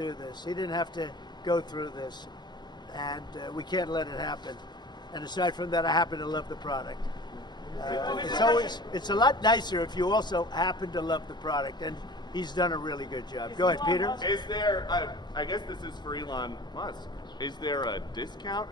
do this. He didn't have to go through this, and we can't let it happen. And aside from that, I happen to love the product. It's a lot nicer if you also happen to love the product, and he's done a really good job. Go ahead, Peter. Is there, I guess this is for Elon Musk, is there a discount?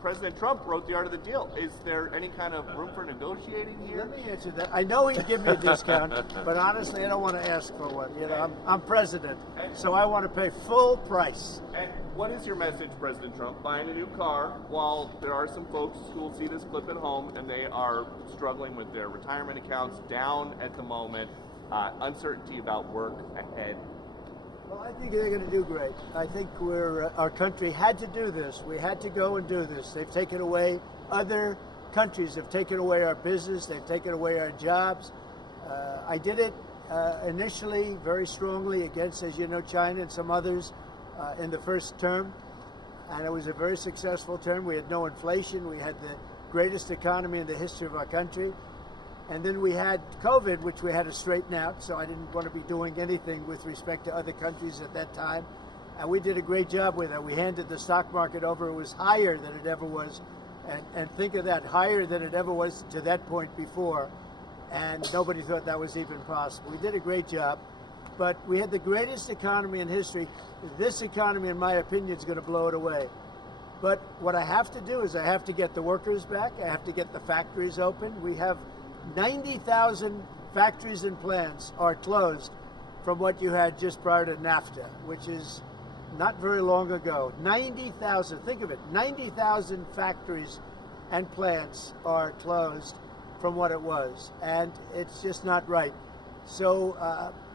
President Trump wrote the art of the deal. Is there any kind of room for negotiating here? Let me answer that. I know he'd give me a discount, but honestly, I don't want to ask for one. You know, I'm president, so I want to pay full price. And what is your message, President Trump? Buying a new car while there are some folks who will see this clip at home and they are struggling with their retirement accounts down at the moment, uncertainty about work ahead. Well, I think they're going to do great. I think our country had to do this. We had to go and do this. They've taken away, other countries have taken away our business. They've taken away our jobs. I did it initially very strongly against, as you know, China and some others in the first term. And it was a very successful term. We had no inflation. We had the greatest economy in the history of our country. And then we had COVID, which we had to straighten out, so I didn't want to be doing anything with respect to other countries at that time. And we did a great job with it. We handed the stock market over. It was higher than it ever was. And think of that, higher than it ever was to that point before. And nobody thought that was even possible. We did a great job. But we had the greatest economy in history. This economy, in my opinion, is going to blow it away. But what I have to do is I have to get the workers back. I have to get the factories open. We have 90,000 factories and plants are closed from what you had just prior to NAFTA, which is not very long ago. 90,000, think of it, 90,000 factories and plants are closed from what it was, and it's just not right. So,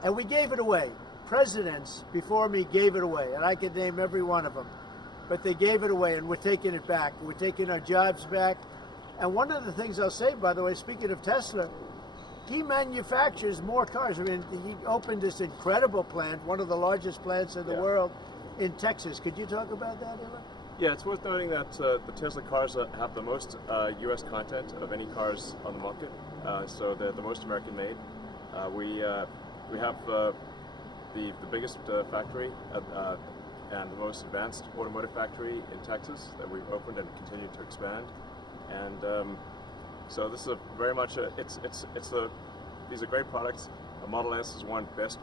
and we gave it away. Presidents before me gave it away, and I could name every one of them, but they gave it away, and we're taking it back. We're taking our jobs back. And one of the things I'll say, by the way, speaking of Tesla, he manufactures more cars. I mean, he opened this incredible plant, one of the largest plants in the world, in Texas. Could you talk about that, Elon? Yeah, it's worth noting that the Tesla cars have the most U.S. content of any cars on the market, so they're the most American made. We have the biggest factory and the most advanced automotive factory in Texas that we've opened and continue to expand. And so this is very much these are great products. A Model S is one best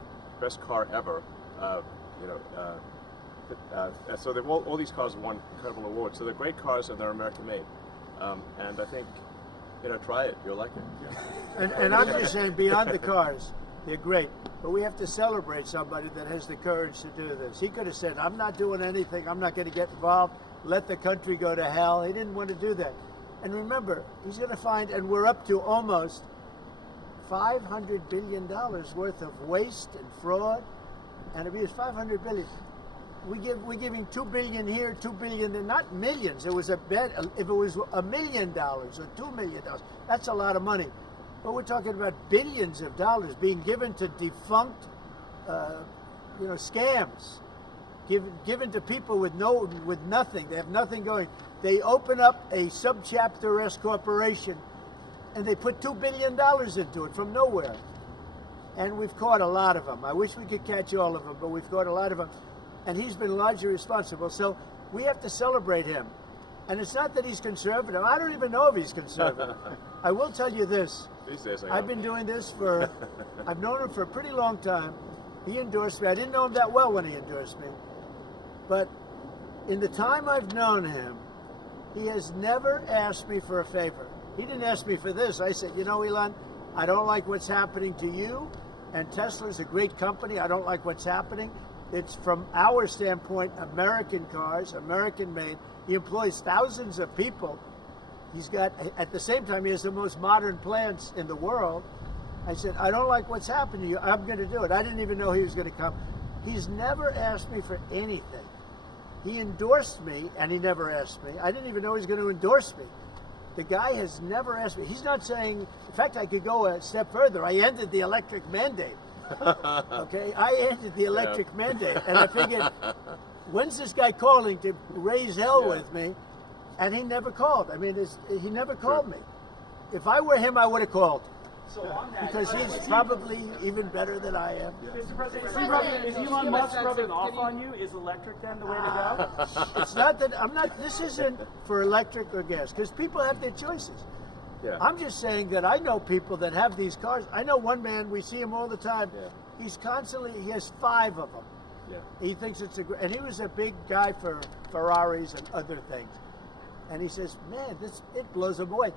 car ever. So all these cars have won incredible awards. So they're great cars and they're American made. And I think, try it. You'll like it. Yeah. And I'm just saying, beyond the cars, they're great. But we have to celebrate somebody that has the courage to do this. He could have said, I'm not doing anything. I'm not going to get involved. Let the country go to hell. He didn't want to do that. And remember, he's going to find, and we're up to almost $500 billion worth of waste and fraud and abuse. $500 billion. We give him $2 billion here, $2 billion there, not millions. It was a bet. If it was $1 million or $2 million, that's a lot of money. But we're talking about billions of dollars being given to defunct, scams, given to people with nothing. They have nothing going. They open up a subchapter S corporation, and they put $2 billion into it from nowhere. And we've caught a lot of them. I wish we could catch all of them, but we've caught a lot of them. And he's been largely responsible. So we have to celebrate him. And it's not that he's conservative. I don't even know if he's conservative. I will tell you this. These days, I've been doing this I've known him for a pretty long time. He endorsed me. I didn't know him that well when he endorsed me. But in the time I've known him, he has never asked me for a favor. He didn't ask me for this. I said, Elon, I don't like what's happening to you, and Tesla's a great company. I don't like what's happening. It's, from our standpoint, American cars, American made. He employs thousands of people. He's got, at the same time, he has the most modern plants in the world. I said, I don't like what's happening to you. I'm going to do it. I didn't even know he was going to come. He's never asked me for anything. He endorsed me, and he never asked me. I didn't even know he was going to endorse me. The guy has never asked me. He's not saying, in fact, I could go a step further. I ended the electric mandate. Okay, I ended the electric mandate. And I figured, when's this guy calling to raise hell with me? And he never called. I mean, he never called me. If I were him, I would have called. So on that, because he's probably even better than I am. Mr. President, is Elon Musk rubbing off on you? Is electric then the way to go? It's not that I'm not. This isn't for electric or gas because people have their choices. Yeah. I'm just saying that I know people that have these cars. I know one man. We see him all the time. Yeah. He's constantly. He has 5 of them. Yeah. He thinks it's and he was a big guy for Ferraris and other things. And he says, man, it blows him away.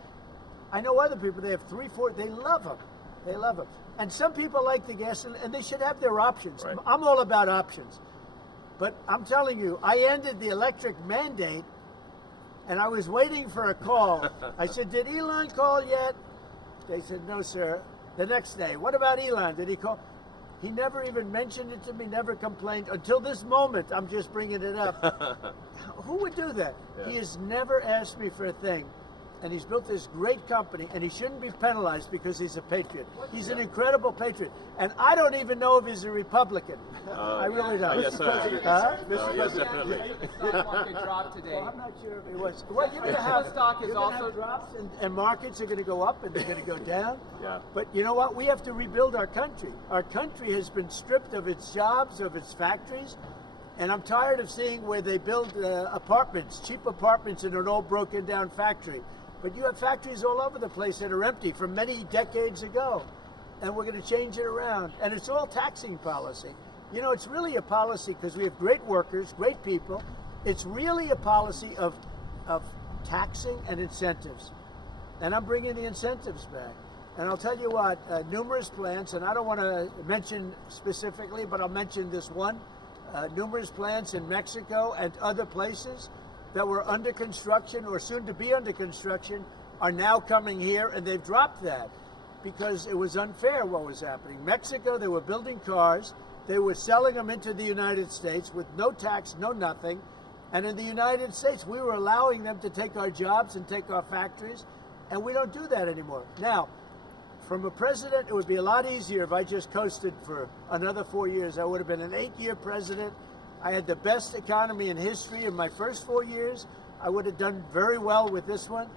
I know other people, they have 3, 4, they love them. They love them. And some people like the gas, and they should have their options. Right. I'm all about options. But I'm telling you, I ended the electric mandate, and I was waiting for a call. I said, did Elon call yet? They said, no, sir. The next day, what about Elon? Did he call? He never even mentioned it to me, never complained. Until this moment, I'm just bringing it up. Who would do that? Yeah. He has never asked me for a thing. And he's built this great company, and he shouldn't be penalized because he's a patriot. He's an incredible patriot. And I don't even know if he's a Republican. I really don't. Yes, sir. Yes, definitely. Stock market dropped today. Well, I'm not sure if he was. Well, you're going to have, stock is you're gonna also have drops, and markets are going to go up and they're going to go down. Yeah. But you know what? We have to rebuild our country. Our country has been stripped of its jobs, of its factories. And I'm tired of seeing where they build apartments, cheap apartments in an old broken down factory. But you have factories all over the place that are empty from many decades ago. And we're going to change it around. And it's all taxing policy. You know, it's really a policy because we have great workers, great people. It's really a policy of taxing and incentives. And I'm bringing the incentives back. And I'll tell you what, numerous plants, and I don't want to mention specifically, but I'll mention this one. Numerous plants in Mexico and other places that were under construction or soon to be under construction are now coming here, and they've dropped that because it was unfair what was happening. Mexico, they were building cars, they were selling them into the United States with no tax, no nothing, and in the United States, we were allowing them to take our jobs and take our factories, and we don't do that anymore. Now, from a president, it would be a lot easier if I just coasted for another 4 years. I would have been an 8-year president. I had the best economy in history in my first 4 years. I would have done very well with this one.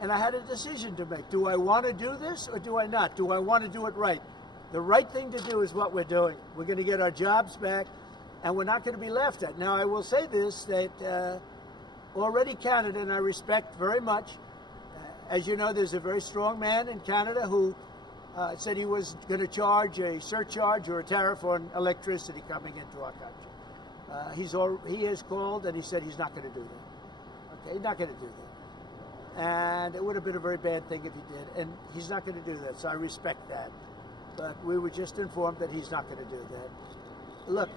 And I had a decision to make. Do I want to do this or do I not? Do I want to do it right? The right thing to do is what we're doing. We're going to get our jobs back, and we're not going to be laughed at. Now, I will say this, that already Canada, and I respect very much, as you know, there's a very strong man in Canada who said he was going to charge a surcharge or a tariff on electricity coming into our country. He has called and he said he's not going to do that. Okay, he's not going to do that. And it would have been a very bad thing if he did. And he's not going to do that, so I respect that. But we were just informed that he's not going to do that. Look,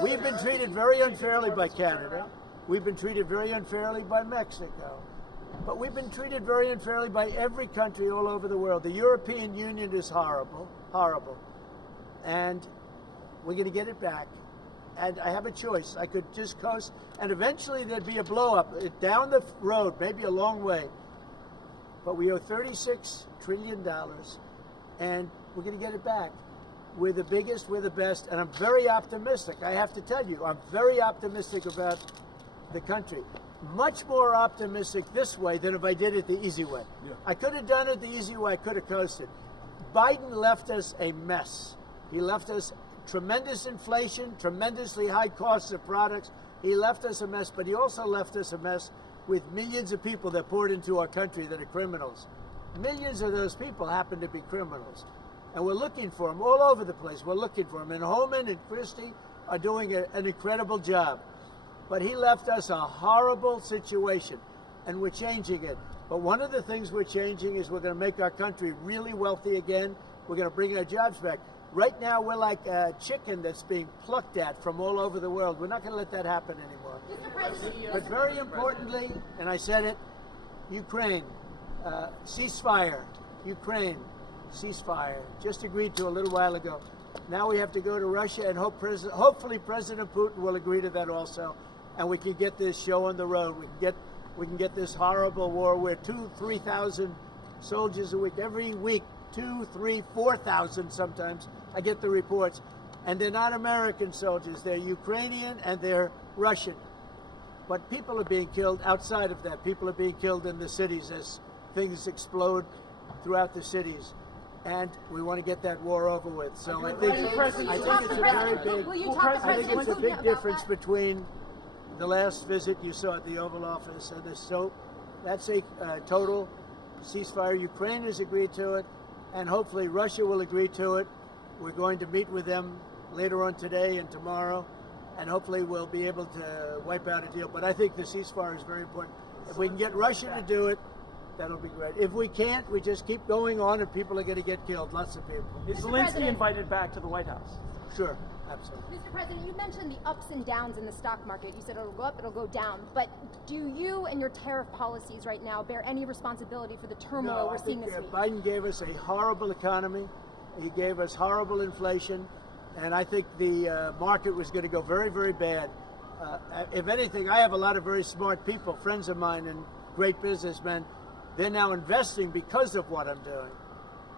we've been treated very unfairly by Canada. We've been treated very unfairly by Mexico. But we've been treated very unfairly by every country all over the world. The European Union is horrible, horrible. And we're going to get it back. And I have a choice. I could just coast, and eventually there'd be a blow-up down the road, maybe a long way. But we owe $36 trillion, and we're going to get it back. We're the biggest, we're the best, and I'm very optimistic. I have to tell you, I'm very optimistic about the country. Much more optimistic this way than if I did it the easy way. Yeah. I could have done it the easy way. I could have coasted. Biden left us a mess. He left us tremendous inflation, tremendously high costs of products. He left us a mess, but he also left us a mess with millions of people that poured into our country that are criminals. Millions of those people happen to be criminals. And we're looking for them all over the place. We're looking for them. And Holman and Christie are doing an incredible job. But he left us a horrible situation, and we're changing it. But one of the things we're changing is we're going to make our country really wealthy again. We're going to bring our jobs back. Right now, we're like a chicken that's being plucked at from all over the world. We're not going to let that happen anymore. But very importantly, and I said it, Ukraine, ceasefire. Ukraine, ceasefire. Just agreed to a little while ago. Now we have to go to Russia, and hopefully President Putin will agree to that also. And we can get this show on the road. We can get this horrible war where 2,000-3,000 soldiers a week, every week, 2,000, 3,000, 4,000 sometimes. I get the reports, and they're not American soldiers. They're Ukrainian and they're Russian. But people are being killed outside of that. People are being killed in the cities as things explode throughout the cities. and we want to get that war over with. So I think it's a big difference between the last visit you saw at the Oval Office and this. So that's a total ceasefire. Ukraine has agreed to it, and hopefully Russia will agree to it. We're going to meet with them later on today and tomorrow, and hopefully we'll be able to wipe out a deal. But I think the ceasefire is very important. If we can get Russia to do it, that'll be great. If we can't, we just keep going on and people are going to get killed, lots of people. Is Zelensky invited back to the White House? Sure, absolutely. Mr. President, you mentioned the ups and downs in the stock market. You said it'll go up, it'll go down. But do you and your tariff policies right now bear any responsibility for the turmoil we're seeing this week? Biden gave us a horrible economy. He gave us horrible inflation. And I think the market was going to go very, very bad. If anything, I have a lot of very smart people, friends of mine and great businessmen. They're now investing because of what I'm doing.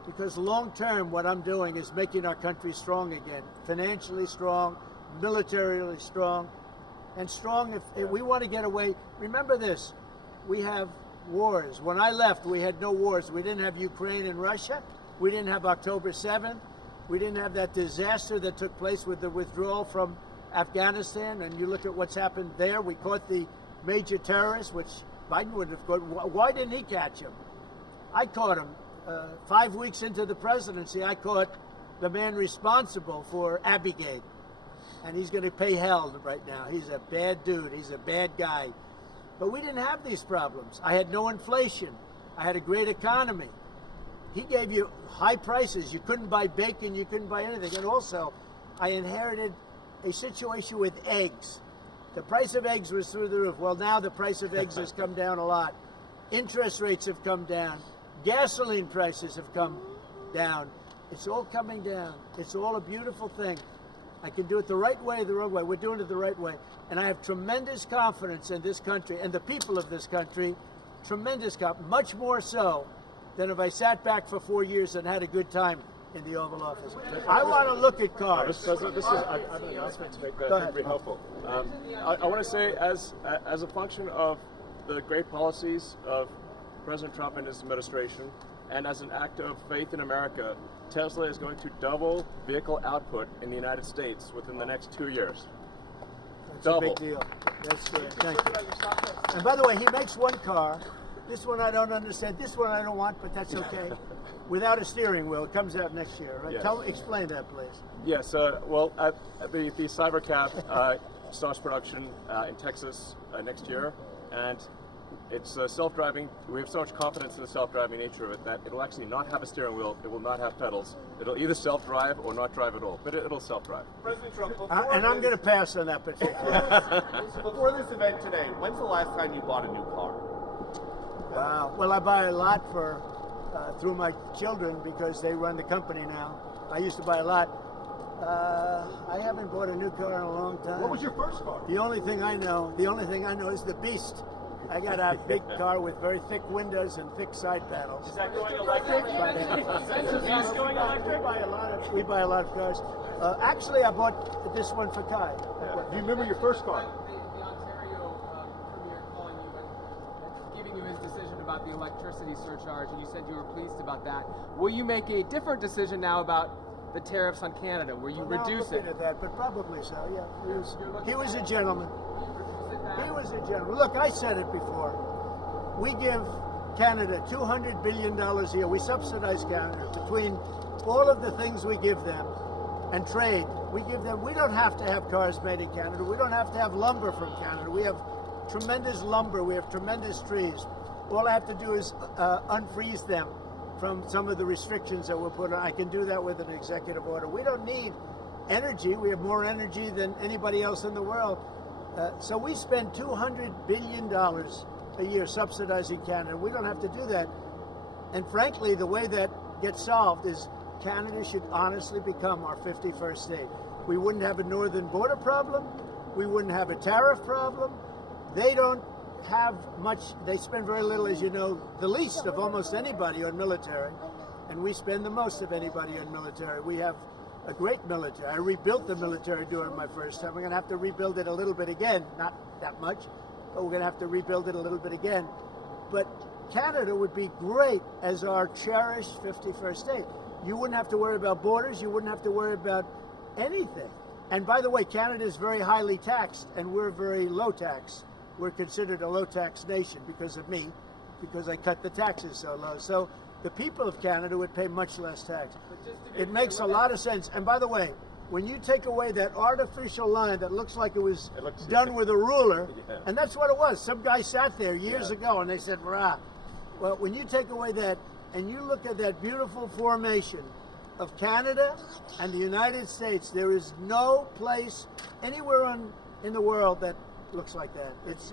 Because long term, what I'm doing is making our country strong again. Financially strong, militarily strong, and strong if we want to get away. Remember this, we have wars. When I left, we had no wars. We didn't have Ukraine and Russia. We didn't have October 7th. We didn't have that disaster that took place with the withdrawal from Afghanistan. And you look at what's happened there. We caught the major terrorist, which Biden wouldn't have caught. Why didn't he catch him? I caught him. 5 weeks into the presidency, I caught the man responsible for Abbeygate. And he's going to pay hell right now. He's a bad dude. He's a bad guy. But we didn't have these problems. I had no inflation. I had a great economy. He gave you high prices. You couldn't buy bacon. You couldn't buy anything. And also, I inherited a situation with eggs. The price of eggs was through the roof. Well, now the price of eggs has come down a lot. Interest rates have come down. Gasoline prices have come down. It's all coming down. It's all a beautiful thing. I can do it the right way, the wrong way. We're doing it the right way. And I have tremendous confidence in this country and the people of this country. Tremendous confidence. Much more so than if I sat back for 4 years and had a good time in the Oval Office. I want to look at cars. Mr. President, I have an announcement to make that I think very helpful. I want to say, as a function of the great policies of President Trump and his administration, and as an act of faith in America, Tesla is going to double vehicle output in the United States within the next 2 years. That's double. a big deal. That's good. Thank you. And by the way, he makes one car. This one I don't understand. This one I don't want, but that's okay. Without a steering wheel. It comes out next year, right? Yes. Explain that, please. Yes. Well, the Cybercab starts production in Texas next year, and it's self-driving. We have so much confidence in the self-driving nature of it that it'll actually not have a steering wheel. It will not have pedals. It'll either self-drive or not drive at all, but it'll self-drive. President Trump, And I'm going to pass on that particular. Before this event today, when's the last time you bought a new car? Wow. Well, I buy a lot through my children because they run the company now. I used to buy a lot. I haven't bought a new car in a long time. What was your first car? The only thing I know is the Beast. I got a big car with very thick windows and thick side panels. Is that going electric? Is the Beast going electric? We buy a lot of cars. Actually, I bought this one for Kai. Do you remember your first car? The Ontario Premier calling you and giving you his decision about the electricity surcharge, and you said you were pleased about that. Will you make a different decision now about the tariffs on Canada? Will you reduce it? At that, but probably so. Yeah, he was a gentleman. He was a gentleman. Look, I said it before. We give Canada $200 billion a year. We subsidize Canada between all of the things we give them and trade. We give them. We don't have to have cars made in Canada. We don't have to have lumber from Canada. We have tremendous lumber. We have tremendous trees. All I have to do is unfreeze them from some of the restrictions that were put on. I can do that with an executive order. We don't need energy. We have more energy than anybody else in the world. So we spend $200 billion a year subsidizing Canada. We don't have to do that. And frankly, the way that gets solved is Canada should honestly become our 51st state. We wouldn't have a northern border problem. We wouldn't have a tariff problem. They don't have much. They spend very little, as you know, the least of almost anybody on military. And we spend the most of anybody on military. We have a great military. I rebuilt the military during my first time. We're going to have to rebuild it a little bit again. Not that much, but we're going to have to rebuild it a little bit again. But Canada would be great as our cherished 51st state. you wouldn't have to worry about borders. You wouldn't have to worry about anything. And by the way, Canada is very highly taxed, and we're very low tax. We're considered a low tax nation because of me, because I cut the taxes so low. So the people of Canada would pay much less tax. It makes a lot of sense. And by the way, when you take away that artificial line that looks like it was done with a ruler, and that's what it was. Some guy sat there years ago and they said, rah. Well, when you take away that and you look at that beautiful formation of Canada and the United States, there is no place anywhere in the world that looks like that. It's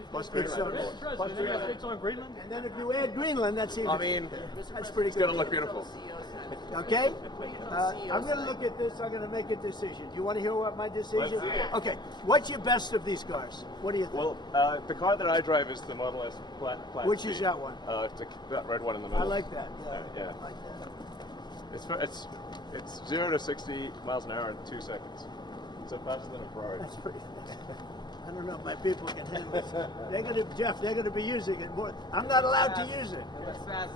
on Greenland. And then if you add Greenland, that's even. That's pretty good. It's gonna look beautiful. Okay, I'm going to look at this. I'm going to make a decision. Do you want to hear what my decision? Okay, what's your best of these cars? What do you think? Well, the car that I drive is the Model S Plaid. Which is that one? That red one in the middle. I like that. Yeah. I like that. It's 0 to 60 miles an hour in 2 seconds. So faster than a Ferrari. That's pretty fast. I don't know if my people can handle this. They're going to be using it more. I'm not allowed to use it. That's fast.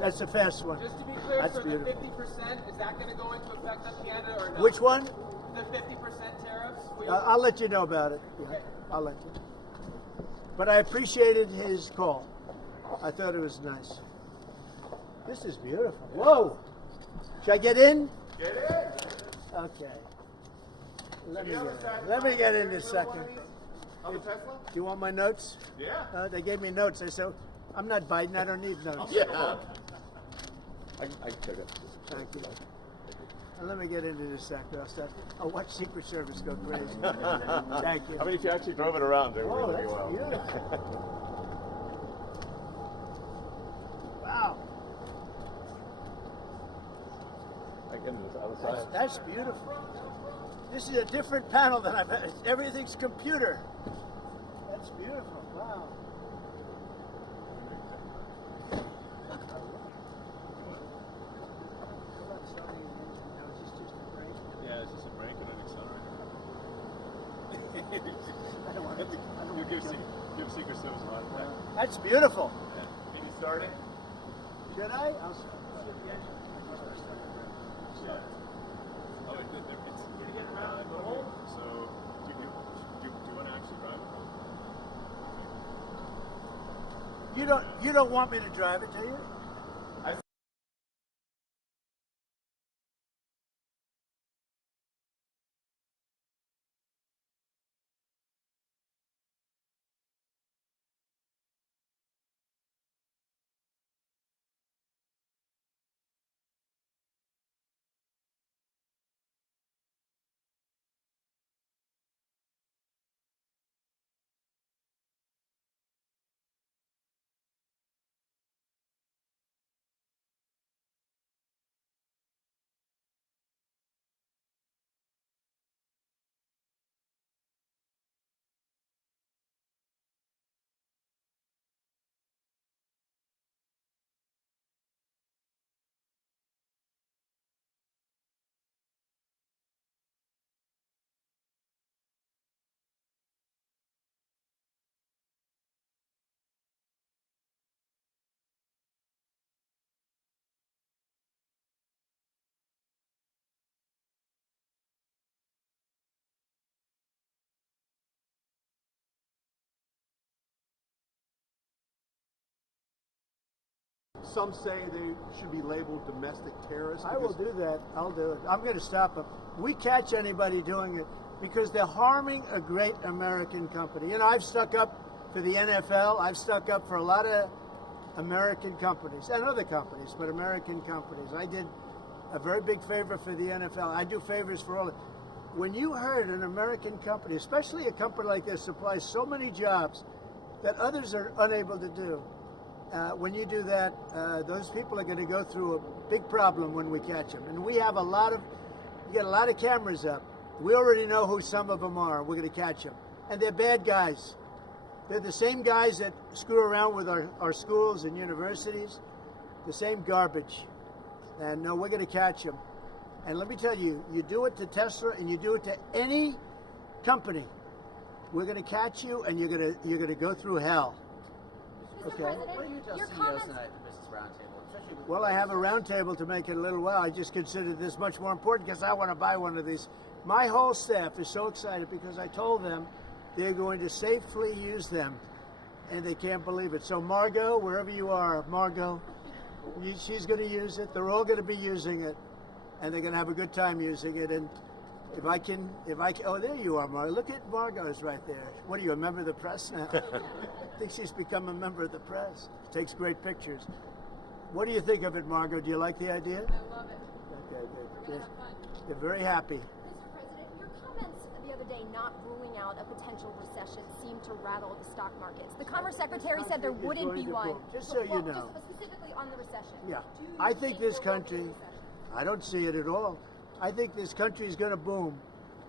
That's a fast one. Just to be clear, That's for beautiful. the 50%, is that going to go into effect on Canada or no? Which one? The 50% tariffs? I'll let you know about it. Yeah, Okay. I'll let you. But I appreciated his call. I thought it was nice. This is beautiful. Whoa! Should I get in? Get in. Okay. Let me get in this second. On the Tesla? Do you want my notes? Yeah. They gave me notes. I said, I'm not Biden. I don't need notes. Yeah. I can take it. Thank you. And let me get into this second. I'll watch Secret Service go crazy. Thank you. I mean, if you actually drove it around, it would Whoa, really be that's wild. beautiful. Wow. I get into the other side. That's beautiful. This is a different panel than I've had. Everything's computer. That's beautiful. Wow. Yeah, it's just a brake and an accelerator. I don't want to. You give Secret Service a lot of time. That's beautiful. Can you start it? Should I? I'll Oh, it's so do you want to actually drive it? You don't want me to drive it, do you? Some say they should be labeled domestic terrorists. I will do that. I'll do it. I'm going to stop them. We catch anybody doing it because they're harming a great American company. You know, I've stuck up for the NFL. I've stuck up for a lot of American companies and other companies, but American companies. I did a very big favor for the NFL. I do favors for all of. When you heard an American company, especially a company like this, supplies so many jobs that others are unable to do, when you do that, those people are going to go through a big problem when we catch them. And we have you get a lot of cameras up. We already know who some of them are. We're going to catch them. And they're bad guys. They're the same guys that screw around with our schools and universities, the same garbage. And no, we're going to catch them. And let me tell you, you do it to Tesla and you do it to any company, we're going to catch you and you're going to go through hell. Mr. Okay. President, What do you tell your CEOs comments. tonight at the Business Roundtable, Well, I have a round table to make it a little while. I just consider this much more important because I want to buy one of these. My whole staff is so excited because I told them they're going to safely use them, and they can't believe it. So Margot, wherever you are, Margot, she's going to use it. They're all going to be using it, and they're going to have a good time using it. And if I can, oh, there you are, Margot. Look at Margot's right there. What are you, a member of the press now? I think she's become a member of the press. Takes great pictures. What do you think of it, Margot? Do you like the idea? I love it. Okay, good. We're gonna have fun. They're very happy. Mr. President, your comments the other day not ruling out a potential recession seemed to rattle the stock markets. The Commerce Secretary said there wouldn't be one. Just so you know. Just specifically on the recession. Yeah. Do you I think this there will be a country, recession? I don't see it at all. I think this country is going to boom.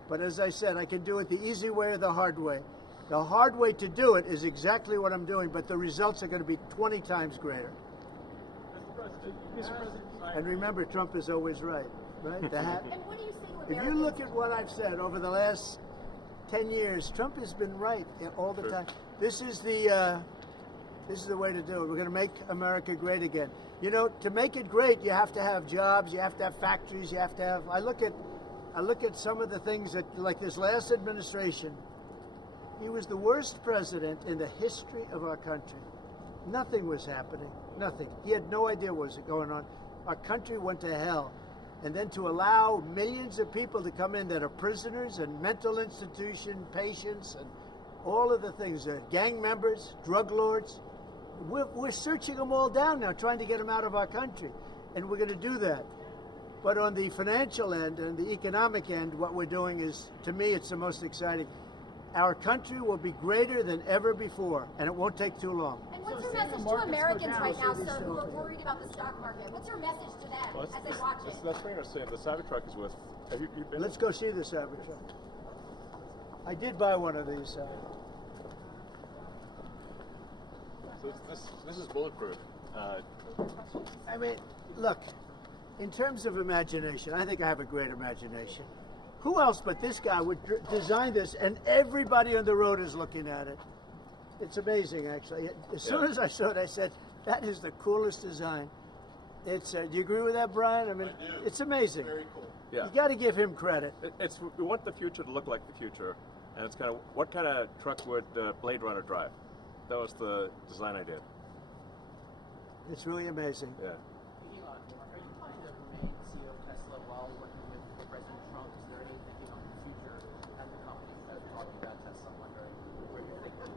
But as I said, I can do it the easy way or the hard way. The hard way to do it is exactly what I'm doing, but the results are going to be 20 times greater. Mr. President, And remember, Trump is always right, right? The hat. And what do you say to If Americans? you look at what I've said over the last 10 years, Trump has been right all the time. This is the way to do it. We're going to make America great again. You know, to make it great, you have to have jobs, you have to have factories, you have to have. I look at some of the things that, like this last administration. He was the worst president in the history of our country. Nothing was happening. Nothing. He had no idea what was going on. Our country went to hell. And then to allow millions of people to come in that are prisoners and mental institution patients and all of the things, gang members, drug lords, we're searching them all down now, trying to get them out of our country. And we're going to do that. But on the financial end and the economic end, what we're doing is, to me, it's the most exciting. Our country will be greater than ever before, and it won't take too long. And what's your message to Americans right now, sir, who are worried about the stock market? What's your message to them Well, as they watch it? that's pretty interesting. The Cybertruck is with. Have you been? Let's go see the Cybertruck. I did buy one of these. So this is bulletproof. I mean, look, in terms of imagination, I think I have a great imagination. Who else but this guy would design this, and everybody on the road is looking at it? It's amazing, actually. As soon as I saw it, I said, that is the coolest design. It's. Do you agree with that, Brian? I mean, it's amazing. Very cool. Yeah. You got to give him credit. We want the future to look like the future, and it's kind of what kind of truck would Blade Runner drive? That was the design idea. It's really amazing. Yeah. Elon, are you planning to remain CEO of Tesla while working with President Trump? Is there any thinking on the future at the company as talking about Tesla? I'm wondering where you're thinking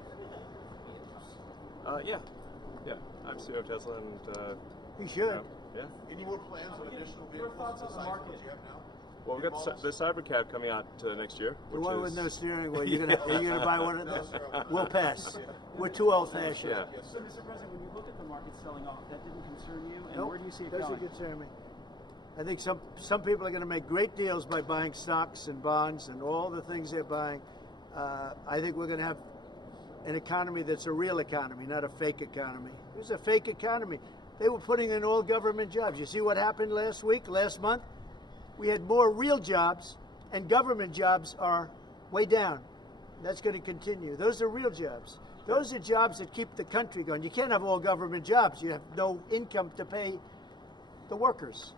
Yeah. I'm CEO of Tesla, and He should. yeah. Any more plans on additional vehicles thoughts on the besides market? what you have now? Well, we've got the Cybercab coming out next year. The Which one is, with no steering wheel. Are you gonna buy one of those? We'll pass. We're too old-fashioned. Yeah. So, Mr. President, when you look at the market selling off, that didn't concern you, and Nope, where do you see it doesn't going? concern me. I think some people are going to make great deals by buying stocks and bonds and all the things they're buying. I think we're going to have an economy that's a real economy, not a fake economy. It was a fake economy. They were putting in all government jobs. You see what happened last month? We had more real jobs, and government jobs are way down. That's going to continue. Those are real jobs. Those are jobs that keep the country going. You can't have all government jobs. You have no income to pay the workers.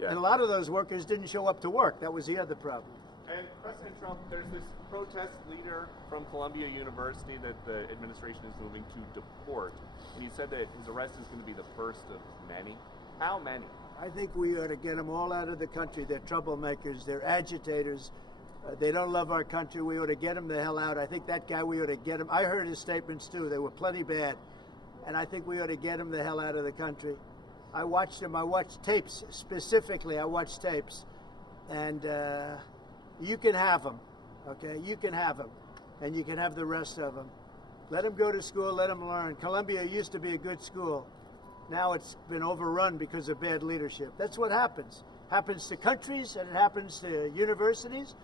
Yeah. And a lot of those workers didn't show up to work. That was the other problem. And President Trump, there's this protest leader from Columbia University that the administration is moving to deport. And you said that his arrest is going to be the first of many. How many? I think we ought to get them all out of the country. They're troublemakers. They're agitators. They don't love our country. We ought to get them the hell out. I think that guy, we ought to get him. I heard his statements, too. They were plenty bad. And I think we ought to get him the hell out of the country. I watched him. I watched tapes. Specifically, I watched tapes. And you can have them, okay? You can have them. And you can have the rest of them. Let them go to school. Let them learn. Columbia used to be a good school. Now it's been overrun because of bad leadership. That's what happens. Happens to countries, and it happens to universities,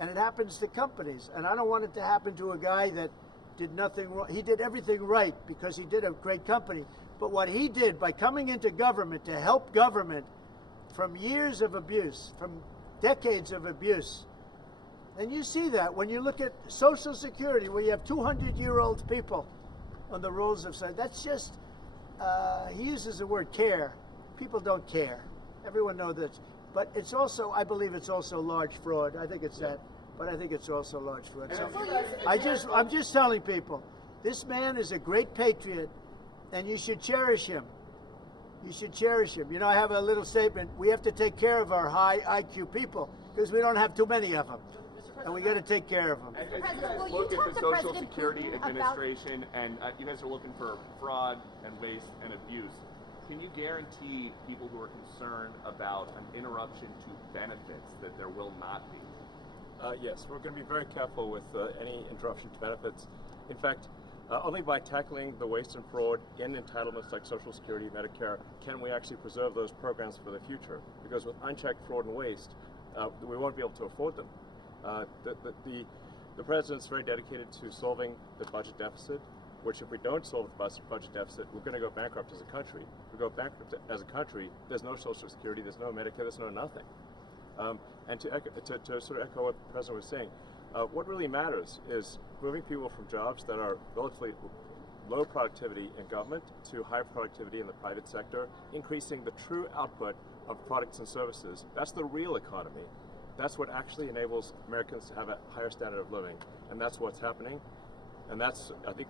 and it happens to companies. And I don't want it to happen to a guy that did nothing wrong. He did everything right because he did a great company. But what he did by coming into government to help government from years of abuse, from decades of abuse, and you see that when you look at Social Security, where you have 200-year-old people on the rolls of society. That's just he uses the word care. People don't care. Everyone knows that. But it's also, I believe it's also large fraud. I think it's that. But I think it's also large fraud. So I'm just telling people, this man is a great patriot, and you should cherish him. You should cherish him. You know, I have a little statement. We have to take care of our high IQ people because we don't have too many of them. And we got to take care of them. As you guys look at the Social Security Administration, and you guys are looking for fraud and waste and abuse, can you guarantee people who are concerned about an interruption to benefits that there will not be? Yes, we're going to be very careful with any interruption to benefits. In fact, only by tackling the waste and fraud in entitlements like Social Security, Medicare, can we actually preserve those programs for the future. Because with unchecked fraud and waste, we won't be able to afford them. The president's very dedicated to solving the budget deficit, which if we don't solve the budget deficit, we're going to go bankrupt as a country. If we go bankrupt as a country, there's no Social Security, there's no Medicare, there's no nothing. And to sort of echo what the president was saying, what really matters is moving people from jobs that are relatively low productivity in government to high productivity in the private sector, increasing the true output of products and services. That's the real economy. That's what actually enables Americans to have a higher standard of living, and that's what's happening. And that's, I think,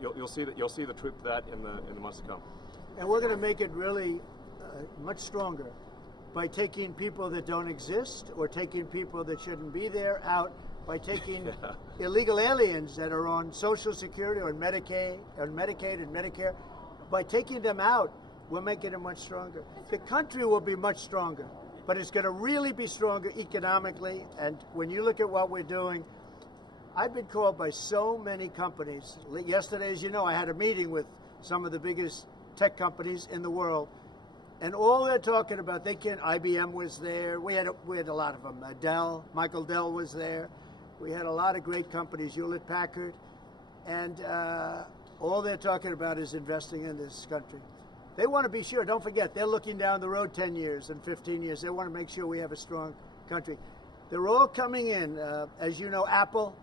you'll see the truth of that in the months to come. And we're going to make it really much stronger by taking people that don't exist or taking people that shouldn't be there out, by taking illegal aliens that are on Social Security or Medicaid and Medicare. By taking them out, we're making it much stronger. The country will be much stronger, but it's going to really be stronger economically. And when you look at what we're doing, I've been called by so many companies. Yesterday, as you know, I had a meeting with some of the biggest tech companies in the world, and all they're talking about, IBM was there. We had a lot of them. Michael Dell was there. We had a lot of great companies, Hewlett Packard, and all they're talking about is investing in this country. They want to be sure. Don't forget, they're looking down the road 10 years and 15 years. They want to make sure we have a strong country. They're all coming in. As you know, Apple,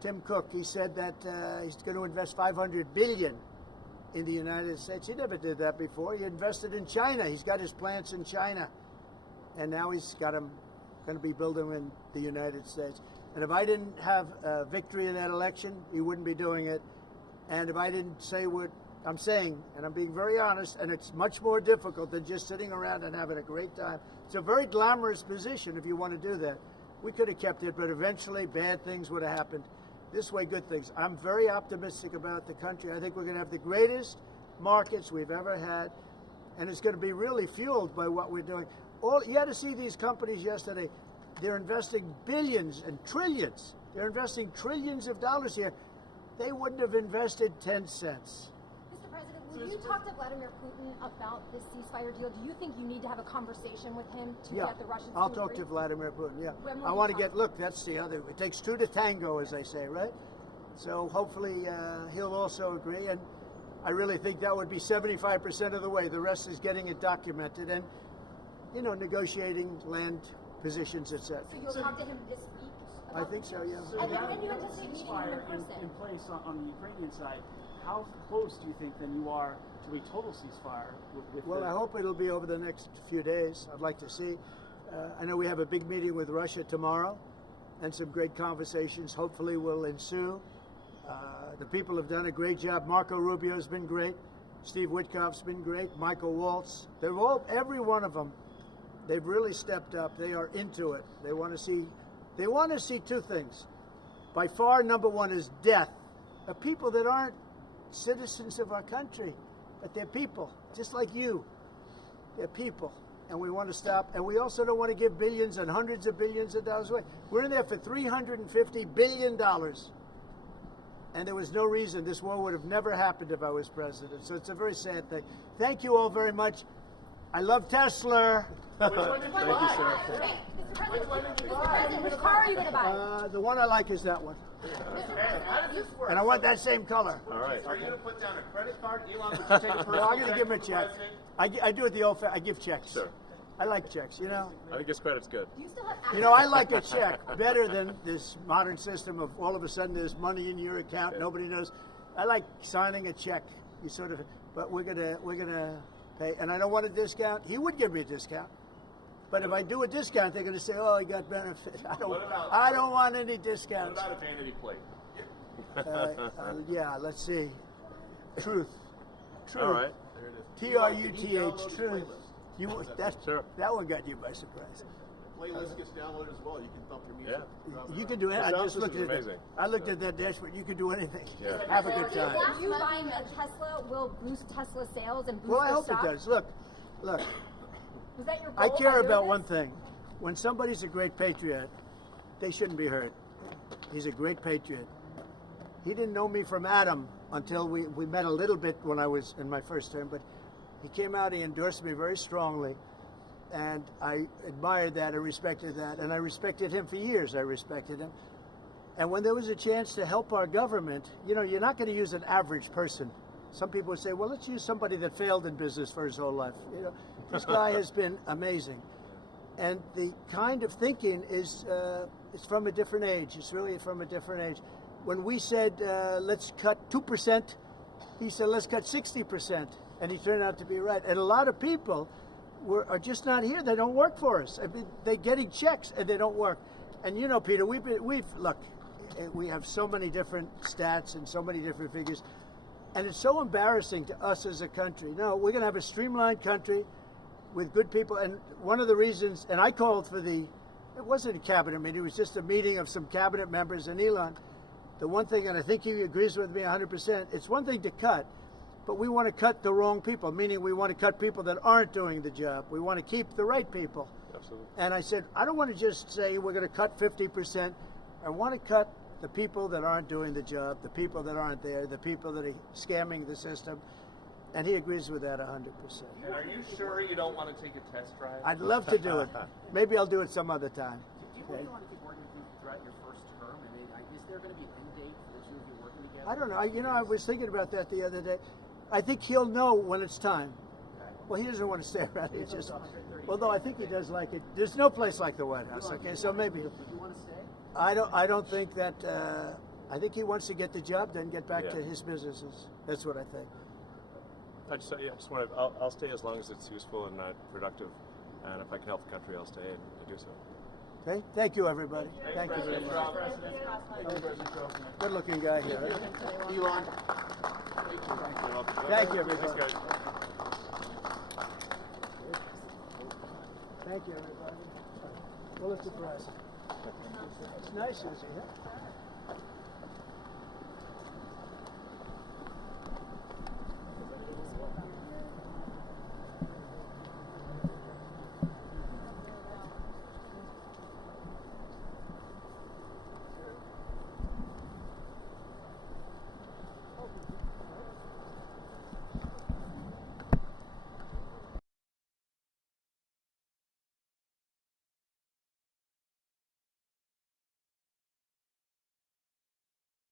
Tim Cook, he said that he's going to invest $500 billion in the United States. He never did that before. He invested in China. He's got his plants in China. And now he's got them going to be building them in the United States. And if I didn't have victory in that election, he wouldn't be doing it. And if I didn't say what I'm saying, and I'm being very honest, and it's much more difficult than just sitting around and having a great time. It's a very glamorous position if you want to do that. We could have kept it, but eventually bad things would have happened. This way, good things. I'm very optimistic about the country. I think we're going to have the greatest markets we've ever had, and it's going to be really fueled by what we're doing. You had to see these companies yesterday. They're investing billions and trillions. They're investing trillions of dollars here. They wouldn't have invested 10 cents. Mr. President, will you talk to Vladimir Putin about this ceasefire deal? Do you think you need to have a conversation with him to get the Russians I'll to talk agree? to Vladimir Putin, yeah. When will I you want to talk? look, that's the other, it takes two to tango, as they say, right? So hopefully he'll also agree, and I really think that would be 75% of the way. The rest is getting it documented and, negotiating land positions, etc. So you'll talk to him this week? I think so, yeah. And when do you anticipate meeting him in person? in place on the Ukrainian side, how close do you think then you are to a total ceasefire? Well, I hope it'll be over the next few days. I'd like to see. I know we have a big meeting with Russia tomorrow, and some great conversations hopefully will ensue. The people have done a great job. Marco Rubio's been great. Steve Witkoff's been great. Michael Waltz. Every one of them, they've really stepped up. They are into it. They want to see two things. By far, number one is death of people that aren't citizens of our country, but they're people, just like you. They're people, and we want to stop. And we also don't want to give billions and hundreds of billions of dollars away. We're in there for $350 billion. And there was no reason this war would have never happened if I was president. So it's a very sad thing. Thank you all very much. I love Tesla. Which one did you buy? Hey, Mr. President, which car are you going to buy? The one I like is that one. How does this work? And I want that same color. All right. Are you going to put down a credit card? Elon, would you take a personal No, I'm going to check give him a from the check. president? I do it the old I give checks. Sure. I like checks, I think his credit's good. Do you still have access? I like a check better than this modern system of all of a sudden there's money in your account, nobody knows. I like signing a check. You sort of, but we're gonna pay. And I don't want a discount. He would give me a discount, but if I do a discount, they're gonna say, "Oh, he got benefit." I don't want any discounts. What about a vanity plate? Yeah, let's see. Truth. All right. TRUTH. Truth. Sure. That one got you by surprise. Playlist gets downloaded as well. You can thump your music. Yeah. You can do it. I sound just looked system's at it. amazing. I looked at that dashboard. You can do anything. Yeah. Have a good time. You buying a Tesla will boost Tesla sales and boost Well, I their hope stock? it does. Look. Was that your goal I by care doing about this? one thing. When somebody's a great patriot, they shouldn't be hurt. He's a great patriot. He didn't know me from Adam until we met a little bit when I was in my first term, but he came out, he endorsed me very strongly, and I admired that, I respected that, and I respected him for years. I respected him. And when there was a chance to help our government, you know, you're not going to use an average person. Some people would say, well, let's use somebody that failed in business for his whole life. You know, this guy has been amazing. And the kind of thinking is it's from a different age. It's really from a different age. When we said, let's cut 2%, he said, let's cut 60%. And he turned out to be right. And a lot of people are just not here. They don't work for us. I mean, they're getting checks and they don't work. And you know, Peter, look, we have so many different stats and so many different figures. And it's so embarrassing to us as a country. No, we're going to have a streamlined country with good people. And one of the reasons, and I called for it wasn't a cabinet meeting, it was just a meeting of some cabinet members and Elon. The one thing, and I think he agrees with me 100%, it's one thing to cut, but we want to cut the wrong people, meaning we want to cut people that aren't doing the job. We want to keep the right people. Absolutely. And I said, I don't want to just say we're going to cut 50%. I want to cut the people that aren't doing the job, the people that aren't there, the people that are scamming the system. And he agrees with that 100%. And are you sure you don't want to take a test drive? I'd love to do it. Maybe I'll do it some other time. Do you really want to keep working throughout your first term? I mean, is there going to be an end date for the two of you working together? I don't know. I was thinking about that the other day. I think he'll know when it's time. Well, he doesn't want to stay around. He's just, although I think he does like it. There's no place like the White House. Okay, so maybe. Do you want to stay? I don't think that. I think he wants to get the job done, get back to his businesses. That's what I think. I just want to. I'll stay as long as it's useful and productive, and if I can help the country, I'll stay and do so. Okay. Thank you, everybody. Thank you very much. Good-looking guy here. Elon. Thank you, everybody. Thanks, guys. Thank you, everybody. Pulitzer Prize. It's nice, Susie, huh?